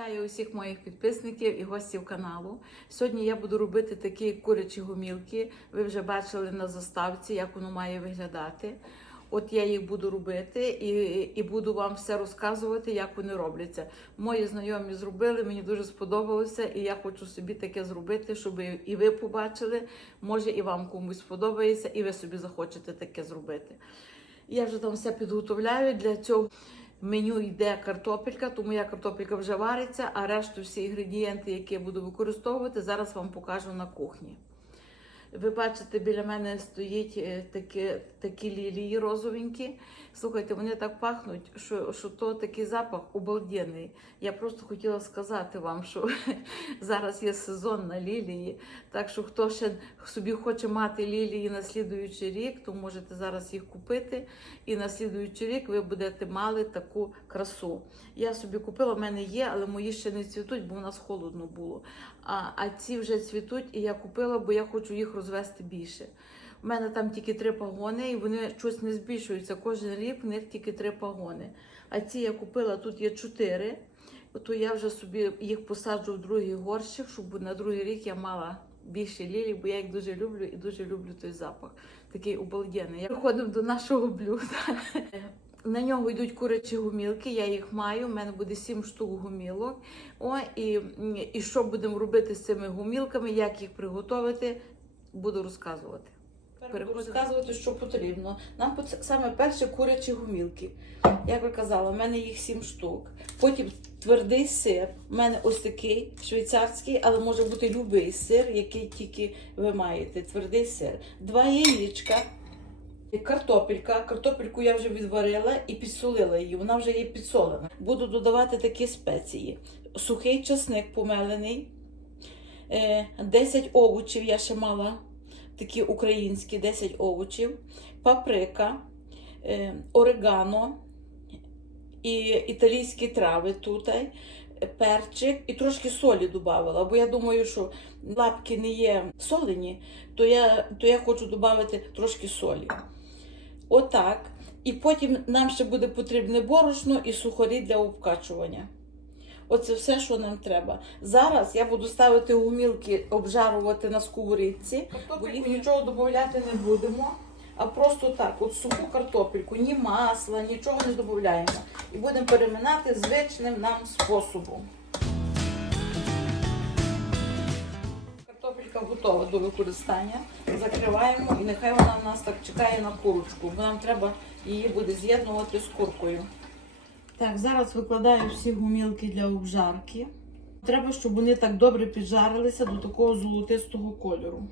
Вітаю усіх моїх підписників і гостів каналу. Сьогодні я буду робити такі курячі гумілки. Ви вже бачили на заставці, як воно має виглядати. От я їх буду робити і, і буду вам все розказувати, як вони робляться. Мої знайомі зробили, мені дуже сподобалося, і я хочу собі таке зробити, щоб і ви побачили. Може, і вам комусь сподобається, і ви собі захочете таке зробити. Я вже там все підготовляю для цього. Меню йде картопелька, тому я картопелька вже вариться, а решту всі інгредієнти, які я буду використовувати, зараз вам покажу на кухні. Ви бачите, біля мене стоїть е, такі, такі лілії розовенькі. Слухайте, вони так пахнуть, що, що то такий запах обалденний. Я просто хотіла сказати вам, що зараз є сезон на лілії. Так що хто ще собі хоче мати лілії на слідуючий рік, то можете зараз їх купити. І на слідуючий рік ви будете мали таку красу. Я собі купила, в мене є, але мої ще не цвітуть, бо у нас холодно було. А, а ці вже цвітуть, і я купила, бо я хочу їх розвести більше. У мене там тільки три пагони, і вони щось не збільшуються. Кожен рік в них тільки три пагони. А ці я купила, тут є чотири. То я вже собі їх посаджу в другий горщик, щоб на другий рік я мала більше лілій, бо я їх дуже люблю і дуже люблю той запах. Такий обалденний. Переходимо до нашого блюда. На нього йдуть курячі гумілки, я їх маю. У мене буде 7 штук гумілок. О, і, і що будемо робити з цими гумілками, як їх приготувати, буду розказувати. Буду розказувати, що потрібно. Нам саме перше курячі гумілки. Як ви казала, в мене їх 7 штук. Потім твердий сир. У мене ось такий швейцарський, але може бути будь-який сир, який тільки ви маєте. Твердий сир. Два яєчка. Картопелька. Картопельку я вже відварила і підсолила її. Вона вже є підсолена. Буду додавати такі спеції: сухий часник помелений, е, 10 овочів я ще мала, такі українські 10 овочів, паприка, е, орегано і італійські трави тут, е, перчик і трошки солі додавала, бо я думаю, що лапки не є солені, то я, то я хочу додати трошки солі. Отак. І потім нам ще буде потрібне борошно і сухарі для обкачування. Оце все, що нам треба. Зараз я буду ставити гумілки, обжарувати на сковорідці, бо їх нічого додати не будемо. А просто так, от суху картопельку, ні масла, нічого не додаємо. І будемо переминати звичним нам способом. Картопелька готова до використання. Закриваємо і нехай вона в нас так чекає на курочку, бо нам треба її буде з'єднувати з куркою. Так, зараз викладаю всі гумілки для обжарки. Треба, щоб вони так добре піджарилися до такого золотистого кольору.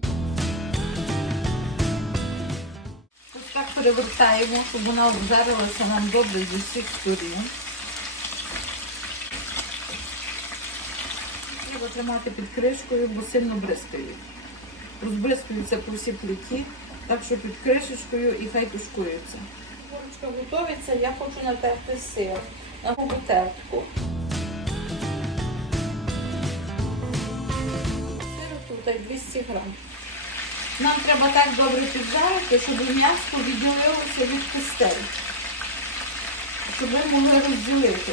Ось так перевертаємо, щоб вона обжарилася нам добре зі всіх сторін. Треба тримати під кришкою, бо сильно бризкають. Розбризкуються по всій плиті, так що під кришечкою і хай тушкуються. Курочка готується, я хочу натерти сир на губу тертку. Сиру тут 200 грам. Нам треба так добре піджарити, щоб м'ясо відділилося від костей. Щоб ви могли розділити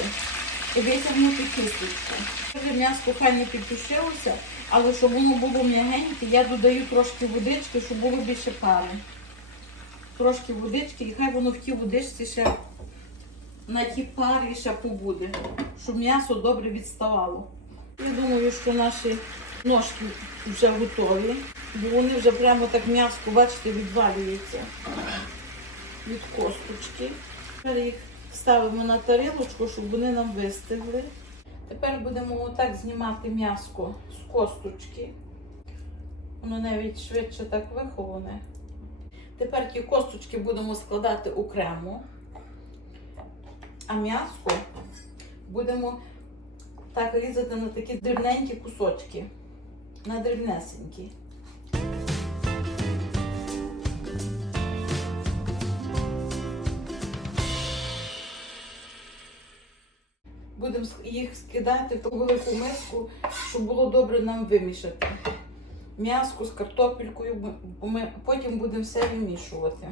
і витягнути кісточку. Вже м'ясо хай не підтушилося, але щоб воно було м'ягеньке, я додаю трошки водички, щоб було більше пари. Трошки водички, і хай воно в тій водичці ще на тій парі ще побуде, щоб м'ясо добре відставало. Я думаю, що наші ножки вже готові, бо вони вже прямо так м'яско, бачите, відвалюються від косточки. Тепер їх ставимо на тарілочку, щоб вони нам вистигли. Тепер будемо отак знімати м'яско з косточки. Воно навіть швидше так виховане. Тепер ті косточки будемо складати окремо, а м'ясо будемо так різати на такі дрібненькі кусочки, на дрібнесенькі. Будемо їх скидати в таку велику миску, щоб було добре нам вимішати. М'яско з картопелькою, ми потім будемо все вимішувати.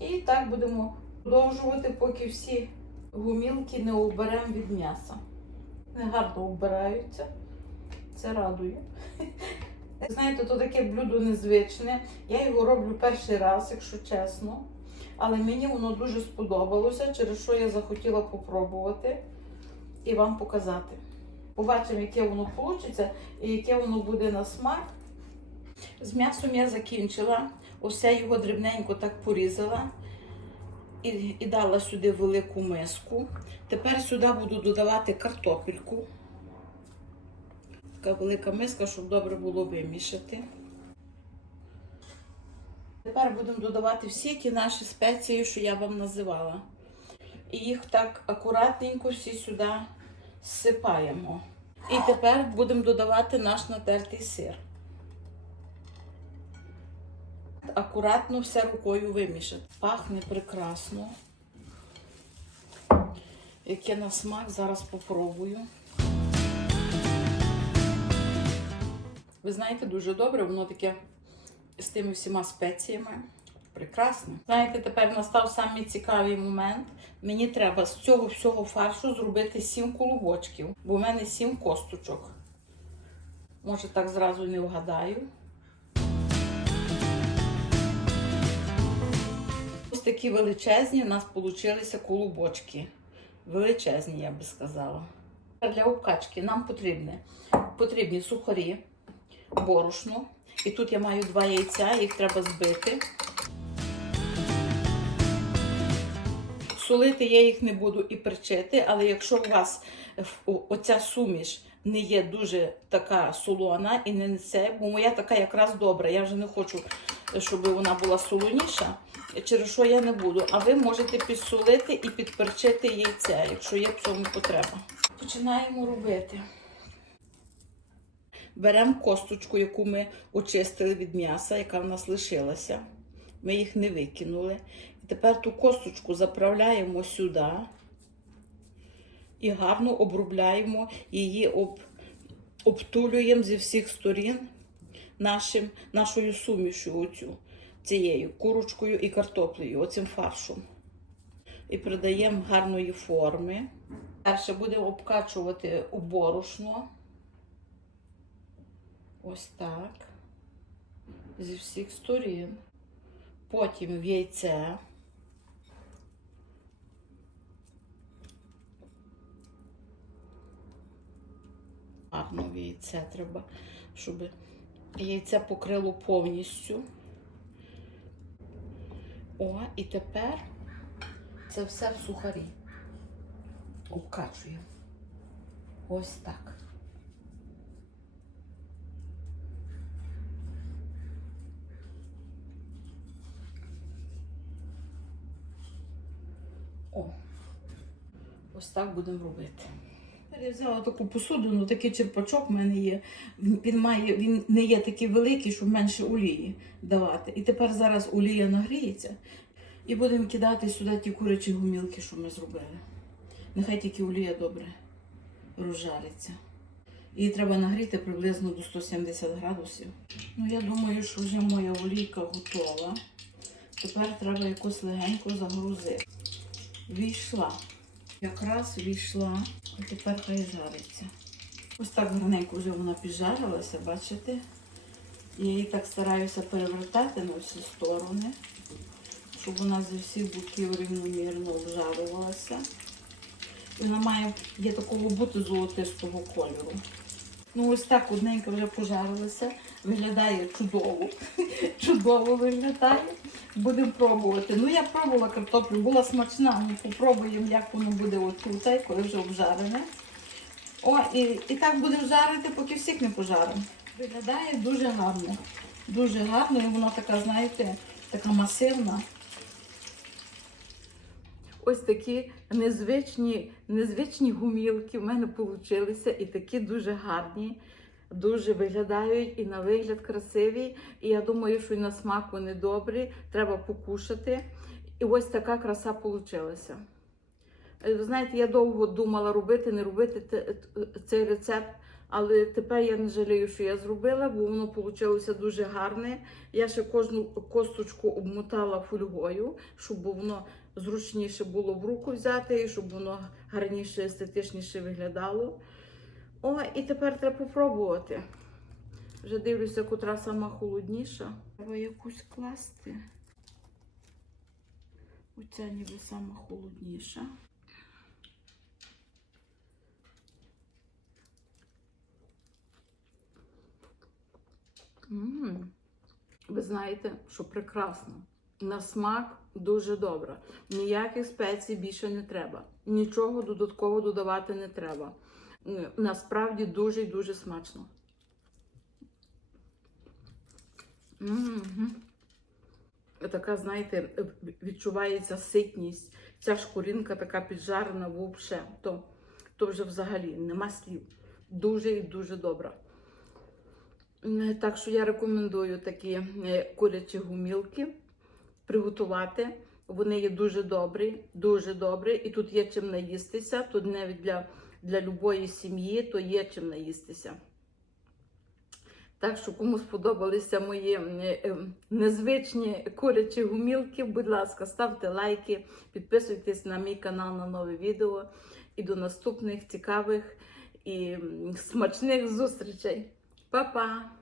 І так будемо продовжувати, поки всі гумілки не оберемо від м'яса. Вони гарно вбираються. Це радує. Знаєте, то таке блюдо незвичне. Я його роблю перший раз, якщо чесно. Але мені воно дуже сподобалося, через що я захотіла попробувати і вам показати. Побачимо, яке воно вийде і яке воно буде на смак. З м'ясом я закінчила. Усе його дрібненько так порізала і, і дала сюди велику миску. Тепер сюди буду додавати картопельку. Така велика миска, щоб добре було вимішати. Тепер будемо додавати всі ті наші спеції, що я вам називала. І їх так акуратненько всі сюди зсипаємо. І тепер будемо додавати наш натертий сир. Акуратно все рукою вимішати. Пахне прекрасно. Яке на смак зараз попробую. Ви знаєте, дуже добре, воно таке з тими всіма спеціями. Прекрасно. Знаєте, тепер настав самий цікавий момент. Мені треба з цього всього фаршу зробити сім колобочків, бо в мене сім косточок. Може, так зразу не вгадаю. Такі величезні у нас получилися колобочки. Величезні, я би сказала. Для обкачки нам потрібні, потрібні сухарі, борошно. І тут я маю два яйця, їх треба збити. Солити я їх не буду і перчити, але якщо у вас оця суміш не є дуже така солона і не це, бо моя така якраз добра. Я вже не хочу, щоб вона була солоніша, через що я не буду. А ви можете підсолити і підперчити яйця, якщо є в цьому потреба. Починаємо робити. Беремо косточку, яку ми очистили від м'яса, яка в нас лишилася. Ми їх не викинули. І тепер ту косточку заправляємо сюди і гарно обробляємо її, об, обтулюємо зі всіх сторін нашим, нашою сумішю, оцю, цією курочкою і картоплею, оцим фаршем. І придаємо гарної форми. Перше будемо обкачувати у борошно. Ось так. Зі всіх сторін. Потім в яйце. Гарно в яйце треба, щоб яйце покрило повністю. О, і тепер це все в сухарі. Обкачуємо. Ось так. О, ось так будемо робити. Я взяла таку посуду, ну такий черпачок в мене є. Він, має, він не є такий великий, щоб менше олії давати. І тепер зараз олія нагріється. І будемо кидати сюди ті курячі гумілки, що ми зробили. Нехай тільки олія добре розжариться. Її треба нагріти приблизно до 170 градусів. Ну, я думаю, що вже моя олійка готова. Тепер треба якось легенько загрузити. Війшла. Якраз війшла, а тепер хай жариться. Ось так гарненько вже вона піджарилася, бачите? Я її так стараюся перевертати на всі сторони, щоб вона зі всіх боків рівномірно обжарювалася. Вона має є такого бути золотистого кольору. Ну, ось так одненько вже пожарилася. Виглядає чудово. чудово виглядає. Будемо пробувати. Ну, я пробувала картоплю, була смачна. Ми попробуємо, як воно буде отут, коли вже обжарене. О, і, і так будемо жарити, поки всіх не пожаримо. Виглядає дуже гарно. Дуже гарно, і вона така, знаєте, така масивна. Ось такі незвичні, незвичні гумілки в мене получилися і такі дуже гарні, дуже виглядають і на вигляд красиві. І я думаю, що і на смак вони добрі, треба покушати. І ось така краса получилася. Е, Ви знаєте, я довго думала робити, не робити цей рецепт, але тепер я не жалію, що я зробила, бо воно вийшло дуже гарне. Я ще кожну косточку обмотала фольгою, щоб воно зручніше було в руку взяти, і щоб воно гарніше, естетичніше виглядало. О, і тепер треба попробувати. Вже дивлюся, котра сама холодніша. Треба якусь класти. Оця ніби сама холодніша. М, Ви знаєте, що прекрасно. На смак дуже добре. Ніяких спецій більше не треба. Нічого додатково додавати не треба. М, Насправді дуже і дуже смачно. Мгм. Така, знаєте, відчувається ситність. Ця шкуринка така піджарена вовше. То, то вже взагалі нема слів. Дуже і дуже добра. Е, Так що я рекомендую такі е, курячі гумілки приготувати. Вони є дуже добрі, дуже добрі. І тут є чим наїстися. Тут навіть для, для любої сім'ї то є чим наїстися. Так що, кому сподобалися мої е, е, незвичні курячі гумілки, будь ласка, ставте лайки, підписуйтесь на мій канал на нові відео. І до наступних цікавих і смачних зустрічей. Па-па!